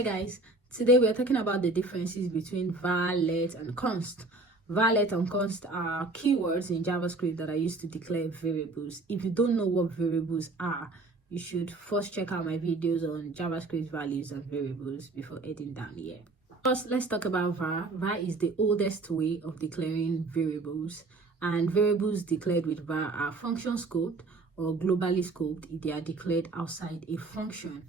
Hi guys, today we are talking about the differences between var, let, and const. Var, let, and const are keywords in JavaScript that are used to declare variables. If you don't know what variables are, you should first check out my videos on JavaScript values and variables before heading down here. First, let's talk about var. Var is the oldest way of declaring variables, and variables declared with var are function scoped or globally scoped if they are declared outside a function.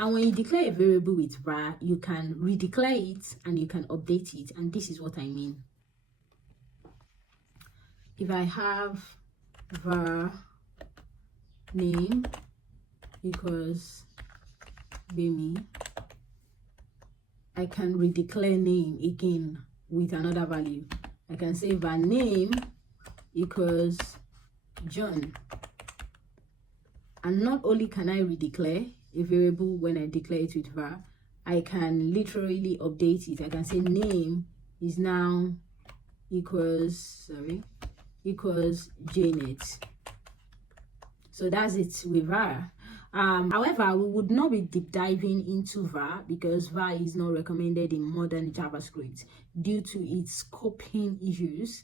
And when you declare a variable with var, you can redeclare it and you can update it. And this is what I mean. If I have var name equals Bemi, I can redeclare name again with another value. I can say var name equals John. And not only can I redeclare a variable when I declare it with var, I can literally update it. I can say name is now equals Janet. So that's it with var. However, we would not be deep diving into var because var is not recommended in modern JavaScript due to its scoping issues.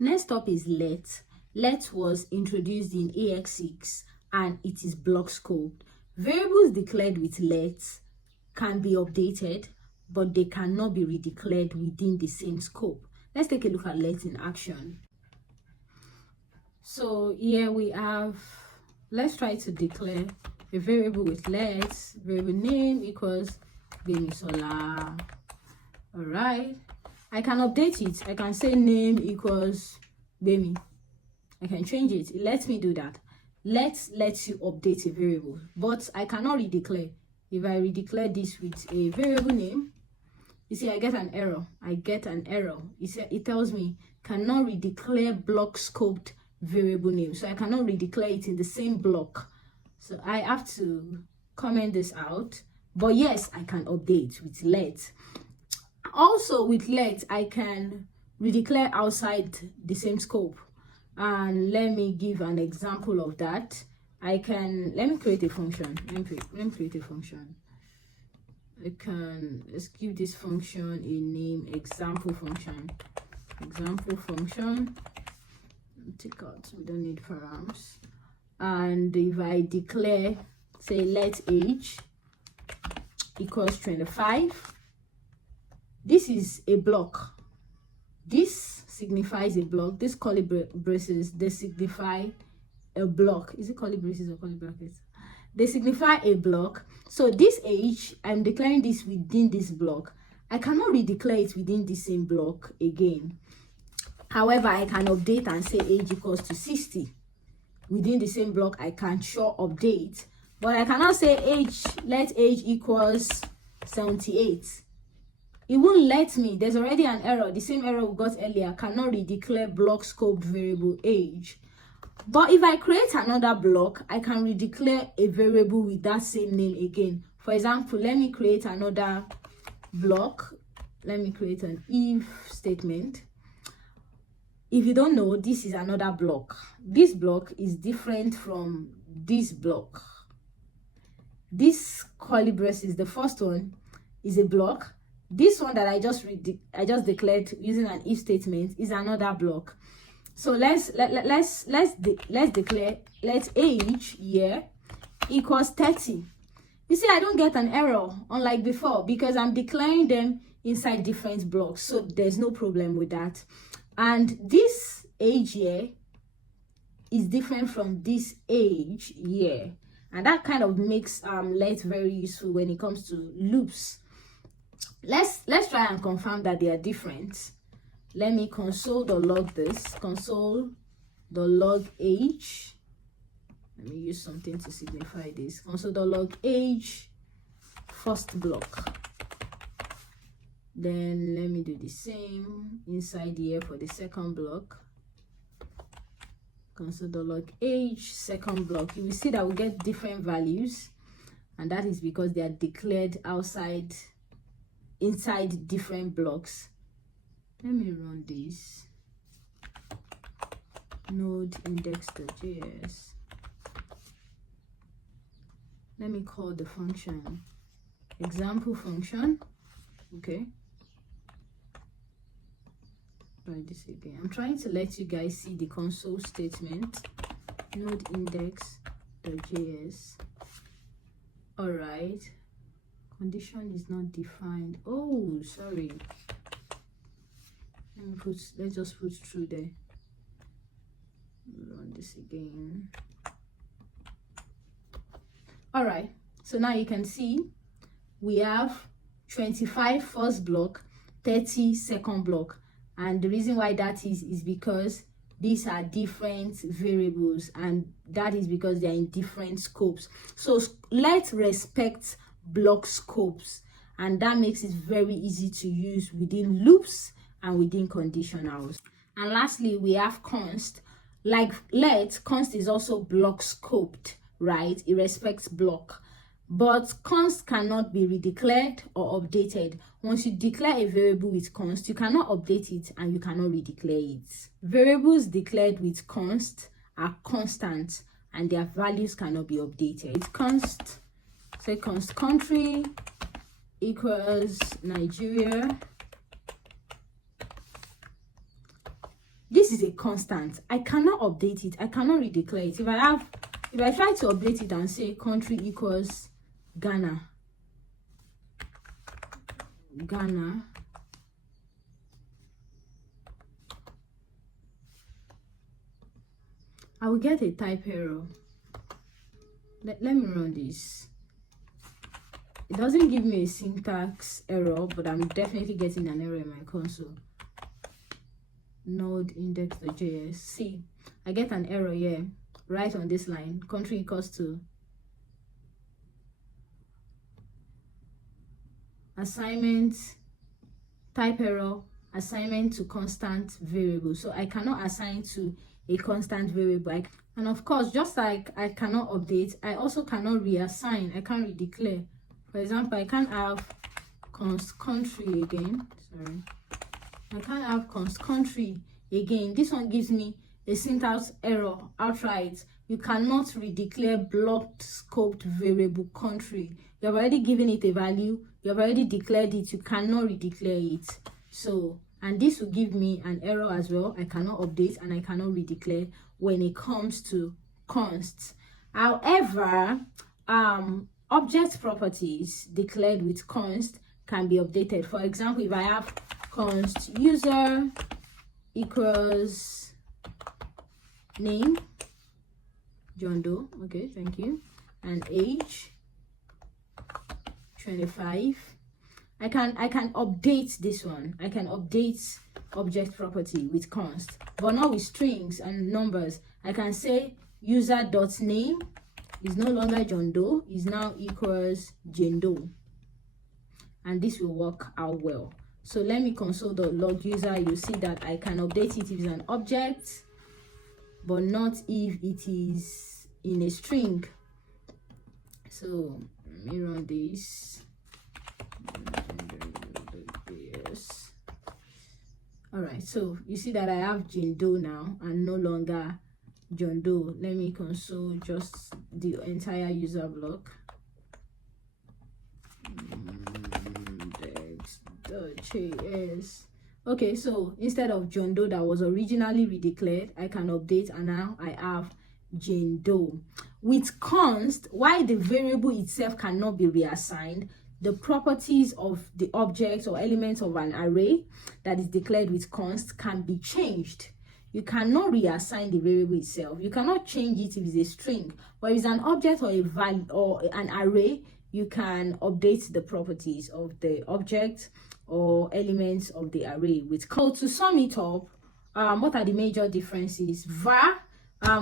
Next up is let. Let was introduced in AX6 and it is block scoped. Variables declared with let can be updated, but they cannot be redeclared within the same scope. Let's take a look at let in action. So here we have, let's try to declare a variable with let. Variable name equals Bemisola. All right, I can update it. I can say name equals Bemi. I can change it. It lets me do that. Let lets you update a variable, but I cannot redeclare. If I redeclare this with a variable name, you see I get an error. It tells me cannot redeclare block scoped variable name, so I cannot redeclare it in the same block. So I have to comment this out. But yes, I can update with let. Also with let, I can redeclare outside the same scope. And let me give an example of that. Let me create a function. Let me create a function. Let's give this function a name, example function. Take out, we don't need params. And if I declare, say let age equals 25, this is a block. This signifies a block. This curly braces, they signify a block. Is it curly braces or curly brackets? They signify a block. So this age, I'm declaring this within this block. I cannot redeclare it within the same block again. However, I can update and say age equals to 60. Within the same block, I can sure update. But I cannot say age, let age equals 78. It won't let me. There's already an error. The same error we got earlier. Cannot redeclare block scoped variable age. But if I create another block, I can redeclare a variable with that same name again. For example, let me create another block. Let me create an if statement. If you don't know, this is another block. This block is different from this block. This curly braces, the first one, is a block. This one that I just declared using an if statement is another block. So let's declare let age here equals 30. You see, I don't get an error unlike before because I'm declaring them inside different blocks, so there's no problem with that. And this age here is different from this age here, and that kind of makes let very useful when it comes to loops. Let's try and confirm that they are different. Let me console.log this, console.log age. Let me use something to signify this. Console.log age first block. Then let me do the same inside here for the second block. Console.log age second block. You will see that we get different values, and that is because they are declared inside different blocks. Let me run this. Node index.js. Let me call the function example function. Okay, try this again. I'm trying to let you guys see the console statement. Node index.js. All right, condition is not defined. Oh, sorry. Let's just put true there. Run this again. All right, so now you can see we have 25 first block, 30 second block, and the reason why that is because these are different variables, and that is because they're in different scopes. So let's respect block scopes, and that makes it very easy to use within loops and within conditionals. And lastly, we have const. Like const is also block scoped, right? It respects block, but const cannot be redeclared or updated. Once you declare a variable with const, you cannot update it and you cannot redeclare it. Variables declared with const are constant and their values cannot be updated. Const, say const country equals Nigeria. This is a constant. I cannot update it. I cannot redeclare it. If I try to update it and say country equals Ghana, I will get a type error. Let me run this. It doesn't give me a syntax error, but I'm definitely getting an error in my console. Node index.js. See, I get an error here right on this line. Country equals to assignment, type error, assignment to constant variable. So I cannot assign to a constant variable. And of course, just like I cannot update, I also cannot reassign. I can't redeclare. For example, I can't have const country again. Sorry, I can't have const country again. This one gives me a syntax error outright. You cannot redeclare blocked scoped variable country. You have already given it a value. You have already declared it. You cannot redeclare it. So, and this will give me an error as well. I cannot update and I cannot redeclare when it comes to const. However, object properties declared with const can be updated. For example, if I have const user equals name John Doe, okay, thank you, and age 25, I can update this one. I can update object property with const, but not with strings and numbers. I can say user.name is no longer John Doe, is now equals Jane Doe, and this will work out well. So let me console.log user. You see that I can update it if it's an object, but not if it is in a string. So let me run this. Yes. All right, so you see that I have Jane Doe now and no longer John Doe. Let me console just the entire user block. Index.js. Okay, so instead of John Doe that was originally redeclared, I can update and now I have Jane Doe. With const, while the variable itself cannot be reassigned, the properties of the object or elements of an array that is declared with const can be changed. You cannot reassign the variable itself. You cannot change it if it's a string, but if it's an object or a value or an array, you can update the properties of the object or elements of the array with const. So to sum it up, what are the major differences? var,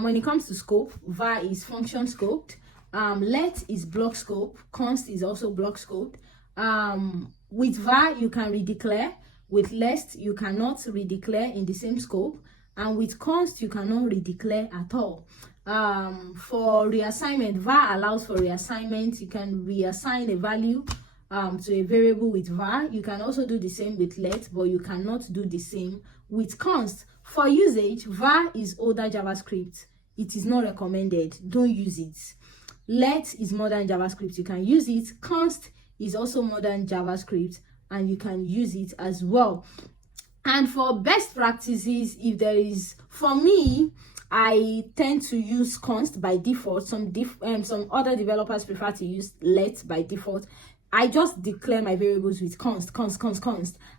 when it comes to scope, var is function scoped. Let is block scope. Const is also block scoped. With var you can redeclare. With lest you cannot redeclare in the same scope, and with const you cannot redeclare at all. For reassignment, var allows for reassignment. You can reassign a value to a variable with var. You can also do the same with let, but you cannot do the same with const. For usage, var is older JavaScript. It is not recommended. Don't use it. Let is modern JavaScript. You can use it. Const is also modern JavaScript, and you can use it as well. And for best practices, if there is, for me, I tend to use const by default. Some other developers prefer to use let by default. I just declare my variables with const.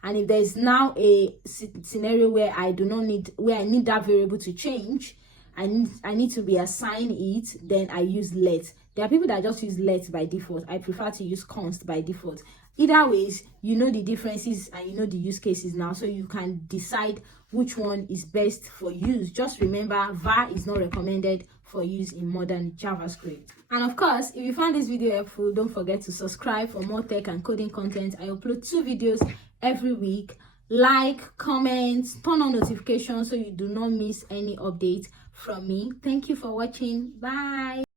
And if there's now a scenario where I need that variable to change, I need to reassign it, then I use let. There are people that just use let by default. I prefer to use const by default. Either ways, you know the differences and you know the use cases now, so you can decide which one is best for use. Just remember, var is not recommended for use in modern JavaScript. And of course, if you found this video helpful, don't forget to subscribe for more tech and coding content. I upload 2 videos every week. Like, comment, turn on notifications so you do not miss any updates from me. Thank you for watching. Bye.